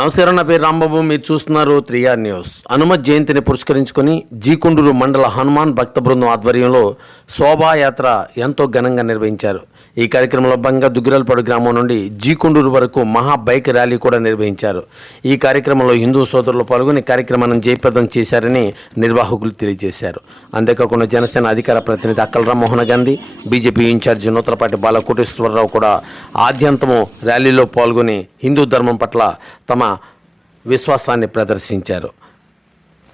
నమస్కారం నా పేరు రాంబాబు మీరు చూస్తున్నారు త్రియార్ న్యూస్. హనుమత్ జయంతిని పురస్కరించుకొని జీకొండూరు మండల హనుమాన్ భక్త బృందం ఆధ్వర్యంలో శోభాయాత్ర ఎంతో ఘనంగా నిర్వహించారు. ఈ కార్యక్రమంలో భాగంగా దుగ్గిరల్పాడు గ్రామం నుండి జీకొండూరు వరకు మహా బైక్ ర్యాలీ కూడా నిర్వహించారు. ఈ కార్యక్రమంలో హిందూ సోదరులు పాల్గొని కార్యక్రమాన్ని జయప్రదం చేశారని నిర్వాహకులు తెలియజేశారు. అంతేకాకుండా జనసేన అధికార ప్రతినిధి అక్కల రామ్మోహన్ గాంధీ బీజేపీ ఇన్ఛార్జి నూతలపాటి బాలకోటేశ్వరరావు కూడా ఆద్యంతము ర్యాలీలో పాల్గొని హిందూ ధర్మం పట్ల తమ విశ్వాసాన్ని ప్రదర్శించారు.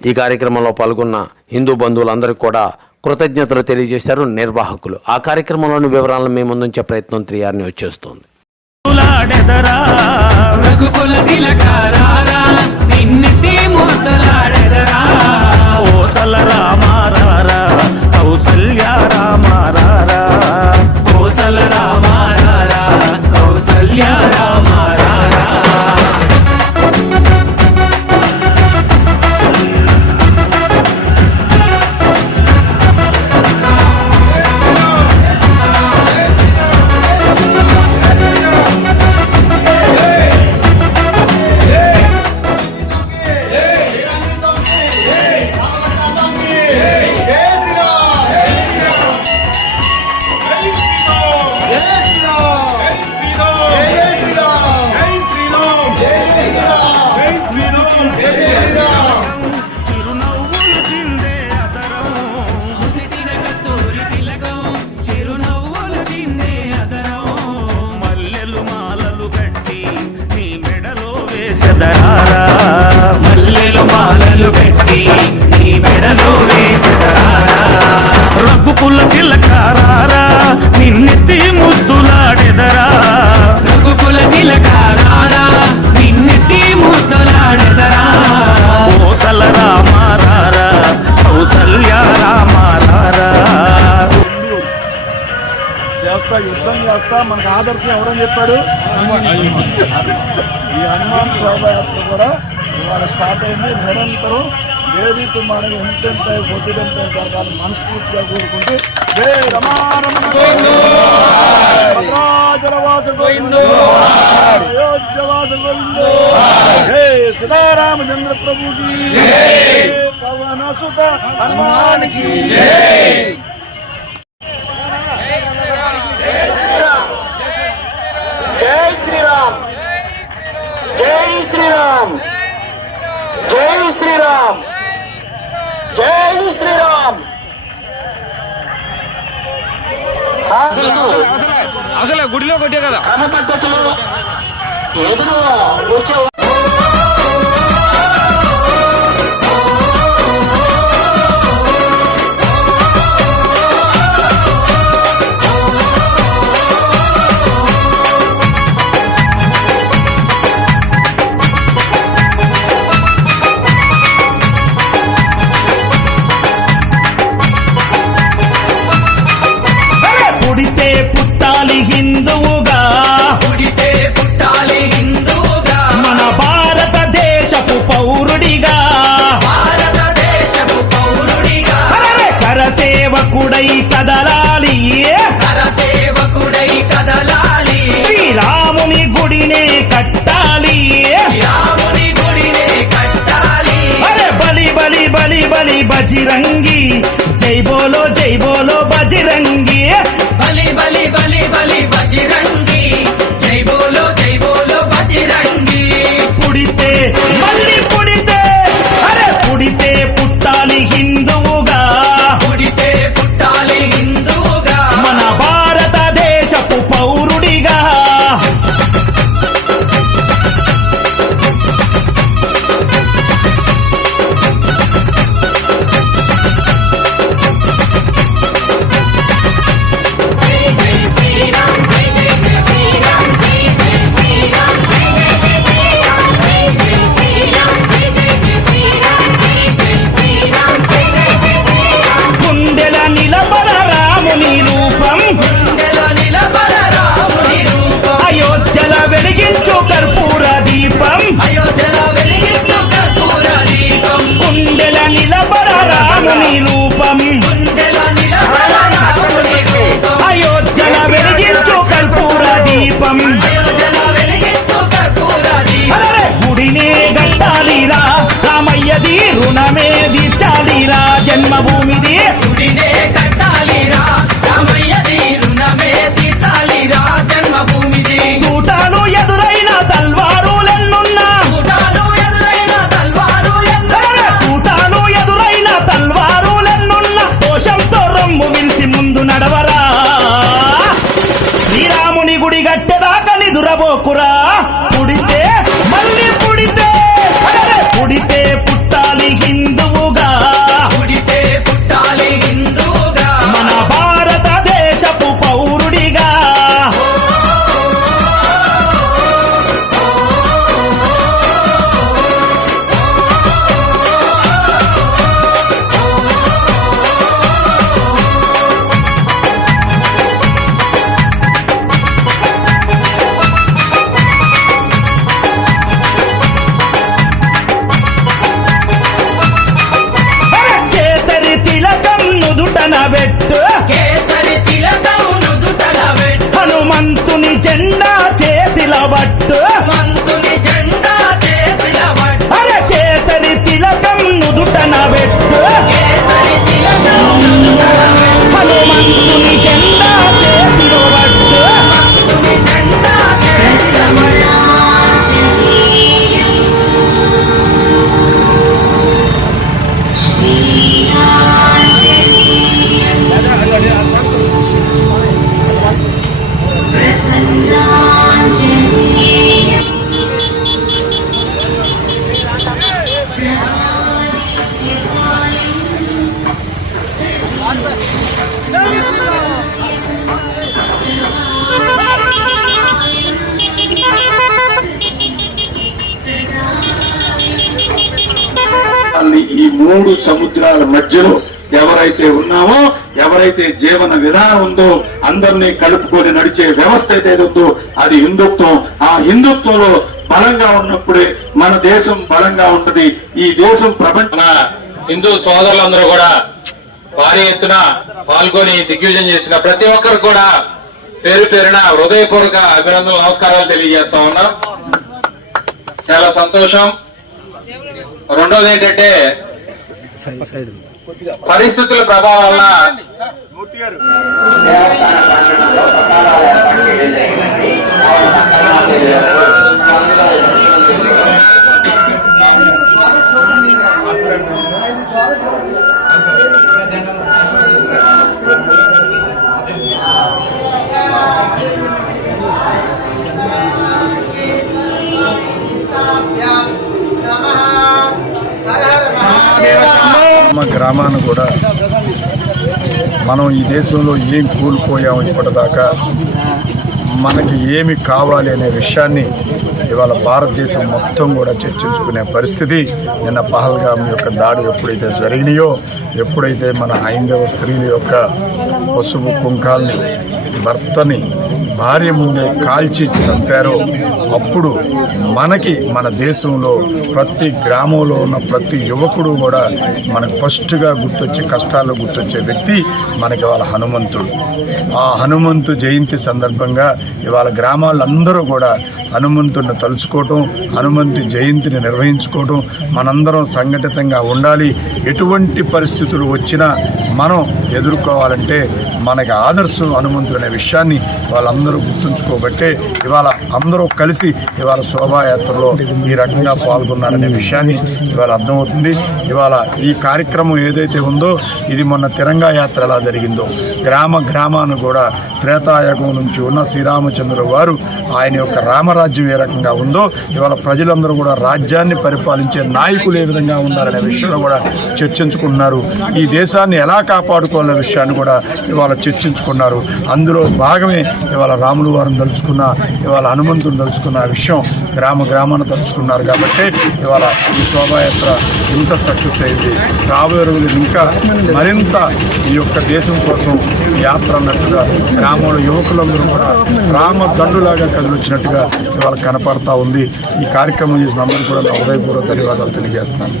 ఈ కార్యక్రమంలో పాల్గొన్న హిందూ బంధువులందరికీ కూడా కృతజ్ఞతలు తెలియజేశారు నిర్వాహకులు. ఆ కార్యక్రమంలోని వివరాలను మీ ముందుంచే ప్రయత్నం త్రియార్ని వచ్చేస్తుంది. ముద్దులాడెదరా ఆదర్శం ఎవరని చెప్పాడు? ఈ హనుమాన్ శోభయాత్ర కూడా ఇవాళ స్టార్ట్ అయింది. నిరంతరం దేదీపు మనకి ఎంతెంత కొట్టిడంత జరగాలని మనస్ఫూర్తిగా కోరుకుంటూ జై రమారమణ భద్రాచలవాస గోవిందో. అయోధ్యవాస గోవిందో. జై సీతారామచంద్ర ప్రభుకి. పవన సుత హనుమానికి జై శ్రీరామ్ జై శ్రీరామ్ జై శ్రీరామ్ జై శ్రీరామ్ అసలు గుడిలో కొట్టే కదా. గుడినే కట్టాలి. అరే బలి బలి బలి బలి బజిరంగి. జై బోలో జై బోలో బజిరంగి. బలి బలి బలి బలి బజిరంగి. జై బోలో జై బోలో బజిరంగి. పుడితే Yeah. ಬೆಟ್ಟು మూడు సముద్రాల మధ్యలో ఎవరైతే ఉన్నామో ఎవరైతే జీవన విధానం ఉందో అందరినీ కలుపుకొని నడిచే వ్యవస్థ అయితే ఉందో అది హిందుత్వం. ఆ హిందుత్వంలో బలంగా ఉన్నప్పుడే మన దేశం బలంగా ఉంటది. ఈ దేశం ప్రపంచ హిందూ సోదరులందరూ కూడా భారీ ఎత్తున పాల్గొని దిగ్విజయం చేసిన ప్రతి ఒక్కరు కూడా పేరు పేరున హృదయపూర్వక అభినందనలు నమస్కారాలు తెలియజేస్తా ఉన్నాం. చాలా సంతోషం. రెండోది ఏంటంటే పరిస్థితుల ప్రభావం వల్ల గ్రామ గ్రామాన్ని కూడా మనం ఈ దేశంలో ఏం కూలిపోయాము ఇప్పటిదాకా మనకి ఏమి కావాలి అనే విషయాన్ని ఇవాళ భారతదేశం మొత్తం కూడా చర్చించుకునే పరిస్థితి నిన్న పహల్గామ్ యొక్క దాడి ఎప్పుడైతే జరిగినాయో ఎప్పుడైతే మన హైందవ స్త్రీల యొక్క పసుపు కుంకాల్ని భర్తని భార్య ముందే కాల్చి చంపారో అప్పుడు మనకి మన దేశంలో ప్రతి గ్రామంలో ఉన్న ప్రతి యువకుడు కూడా మనకు ఫస్ట్గా గుర్తొచ్చే కష్టాల్లో గుర్తొచ్చే వ్యక్తి మనకి వాళ్ళ హనుమంతుడు. ఆ హనుమంతు జయంతి సందర్భంగా ఇవాళ గ్రామాలందరూ కూడా హనుమంతుడిని తలుచుకోవటం హనుమంతు జయంతిని నిర్వహించుకోవటం మనందరం సంఘటితంగా ఉండాలి. ఎటువంటి పరిస్థితులు వచ్చినా మనం ఎదుర్కోవాలంటే మనకి ఆదర్శం హనుమంతుడు అనే విషయాన్ని వాళ్ళందరూ గుర్తుంచుకోబట్టే ఇవాళ అందరూ కలిసి ఇవాళ శోభాయాత్రలో ఈ రకంగా పాల్గొన్నారనే విషయాన్ని ఇవాళ అర్థమవుతుంది. ఇవాళ ఈ కార్యక్రమం ఏదైతే ఉందో ఇది మొన్న తిరంగా యాత్ర ఎలా జరిగిందో గ్రామ గ్రామాన్ని కూడా త్రేతాయుగం నుంచి ఉన్న శ్రీరామచంద్రుడు వారు ఆయన యొక్క రామరాజ్యం ఏ రకంగా ఉందో ఇవాళ ప్రజలందరూ కూడా రాజ్యాన్ని పరిపాలించే నాయకులు ఏ విధంగా ఉన్నారనే విషయంలో కూడా చర్చించుకుంటున్నారు. ఈ దేశాన్ని ఎలా కాపాడుకోవాలనే విషయాన్ని కూడా ఇవాళ చర్చించుకున్నారు. అందులో భాగమే ఇవాళ రాములు వారిని తలుచుకున్న ఇవాళ హనుమంతుని తలుచుకున్న విషయం గ్రామ గ్రామాన్ని తలుచుకున్నారు. కాబట్టి ఇవాళ ఈ శోభాయాత్ర ఇంత సక్సెస్ అయింది. రాబోయే రోజులు ఇంకా మరింత ఈ యొక్క దేశం కోసం యాత్ర అన్నట్టుగా గ్రామంలో యువకులందరూ కూడా రామ దండులాగా కదిలొచ్చినట్టుగా ఇవాళ కనపడతా ఉంది. ఈ కార్యక్రమం చేసిన అందరూ కూడా నా హృదయపూర్వక ధన్యవాదాలు తెలియజేస్తున్నాను.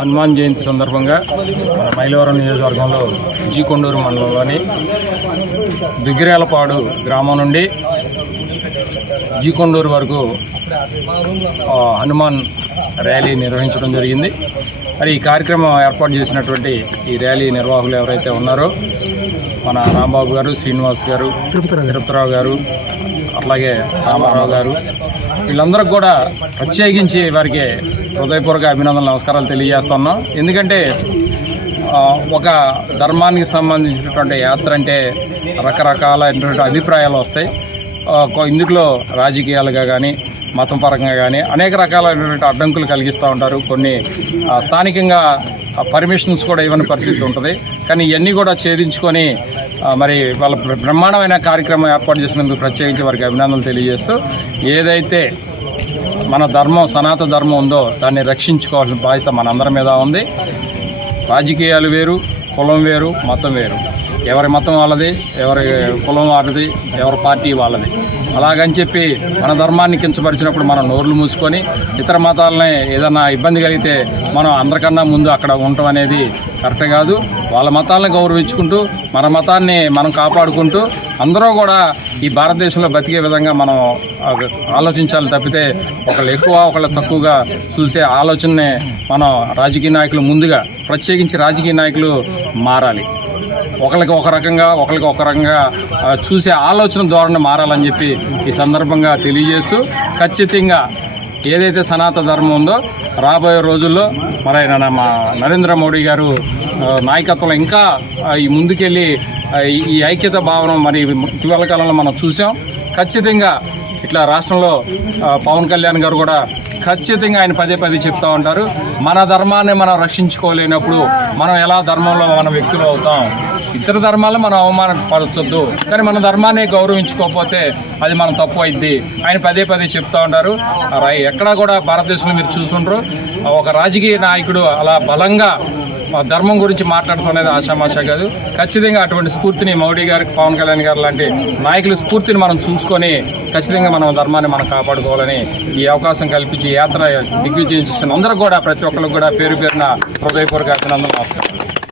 హనుమాన్ జయంతి సందర్భంగా మన మైలవరం నియోజకవర్గంలో జీ కొండూరు మండలంలోని బిగిరేలపాడు గ్రామం నుండి జీకొండూరు వరకు హనుమాన్ ర్యాలీ నిర్వహించడం జరిగింది. మరి ఈ కార్యక్రమం ఏర్పాటు చేసినటువంటి ఈ ర్యాలీ నిర్వాహకులు ఎవరైతే ఉన్నారో మన రాంబాబు గారు శ్రీనివాస్ గారు తిరుపతిరావు గారు అట్లాగే రామారావు గారు వీళ్ళందరికి కూడా ప్రత్యేకించి వారికి హృదయపూర్వక అభినందనలు నమస్కారాలు తెలియజేస్తున్నాం. ఎందుకంటే ఒక ధర్మానికి సంబంధించినటువంటి యాత్ర అంటే రకరకాలైనటువంటి అభిప్రాయాలు వస్తాయి. ఆ, ఇందులో రాజకీయాలుగా కానీ మతం పరంగా కానీ అనేక రకాలైనటువంటి అడ్డంకులు కలిగిస్తూ ఉంటారు. కొన్ని స్థానికంగా పర్మిషన్స్ కూడా ఇవ్వని పరిస్థితి ఉంటుంది. కానీ ఇవన్నీ కూడా ఛేదించుకొని మరి వాళ్ళ బ్రహ్మాండమైన కార్యక్రమం ఏర్పాటు చేసినందుకు ప్రత్యేకించి వారికి అభినందనలు తెలియజేస్తూ ఏదైతే మన ధర్మం సనాతన ధర్మం ఉందో దాన్ని రక్షించుకోవాల్సిన బాధ్యత మనందరి మీద ఉంది. రాజకీయాలు వేరు కులం వేరు మతం వేరు. ఎవరి మతం వాళ్ళది ఎవరి కులం వాళ్ళది ఎవరి పార్టీ వాళ్ళది. అలాగని చెప్పి మన ధర్మాన్ని కించపరిచినప్పుడు మనం నోర్లు మూసుకొని ఇతర మతాలని ఏదైనా ఇబ్బంది కలిగితే మనం అందరికన్నా ముందు అక్కడ ఉండటం అనేది కరెక్ట్ కాదు. వాళ్ళ మతాలను గౌరవించుకుంటూ మన మతాన్ని మనం కాపాడుకుంటూ అందరూ కూడా ఈ భారతదేశంలో బతికే విధంగా మనం ఆలోచించాలి తప్పితే ఒకళ్ళు ఎక్కువ ఒకళ్ళు తక్కువగా చూసే ఆలోచననే మనం రాజకీయ నాయకులు ముందుగా ప్రత్యేకించి రాజకీయ నాయకులు మారాలి. ఒకరికి ఒక రకంగా ఒకరికి ఒక రకంగా చూసే ఆలోచన ధోరణి మారాలని చెప్పి ఈ సందర్భంగా తెలియజేస్తూ ఖచ్చితంగా ఏదైతే సనాతన ధర్మం ఉందో రాబోయే రోజుల్లో మరి మా నరేంద్ర మోడీ గారు నాయకత్వంలో ఇంకా ఈ ముందుకెళ్ళి ఈ- ఐక్యత భావన మరి ఇటీవల కాలంలో మనం చూసాం. ఖచ్చితంగా ఇట్లా రాష్ట్రంలో పవన్ కళ్యాణ్ గారు కూడా ఖచ్చితంగా ఆయన పదే పదే చెప్తూ ఉంటారు. మన ధర్మాన్ని మనం రక్షించుకోలేనప్పుడు మనం ఎలా ధర్మంలో మన వ్యక్తులు అవుతాం? ఇతర ధర్మాలను మనం అవమానపరచొద్దు. కానీ మన ధర్మాన్ని గౌరవించుకోకపోతే అది మనం తప్పు అయింది ఆయన పదే పదే చెప్తూ ఉంటారు. రై- ఎక్కడా కూడా భారతదేశంలో మీరు చూసుంటారు ఒక రాజకీయ నాయకుడు అలా బలంగా మా ధర్మం గురించి మాట్లాడుతున్నది ఆశామాషా కాదు. ఖచ్చితంగా అటువంటి స్ఫూర్తిని మౌడీ గారికి పవన్ కళ్యాణ్ గారు లాంటి నాయకుల స్ఫూర్తిని మనం చూసుకొని ఖచ్చితంగా మనం ధర్మాన్ని మనం కాపాడుకోవాలని ఈ అవకాశం కల్పించి యాత్ర దిగ్విజయం చేసిన అందరూ కూడా ప్రతి ఒక్కరికి కూడా పేరు పేరున హృదయపూర్వక అభినందనలు. నమస్కారం